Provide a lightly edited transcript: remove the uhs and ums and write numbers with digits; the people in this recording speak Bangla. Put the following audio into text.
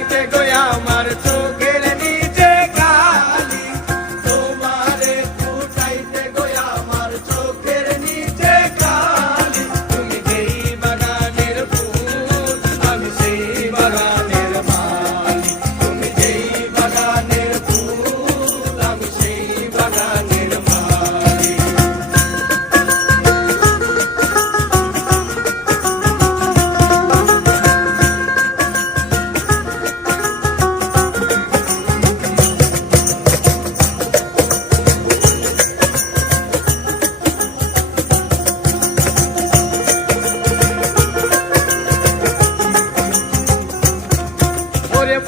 ফুটাইতে গো আমার চোখের নিচে কালি, তোমারে ফুটাইতে গো আমার চোখের নিচে কালি। তুমি যেই বাগানের ফুল আমি সেই বাগানের মালি, তুমি যেই বাগানের ফুল আমি সেই বাগানের মালি। ওরে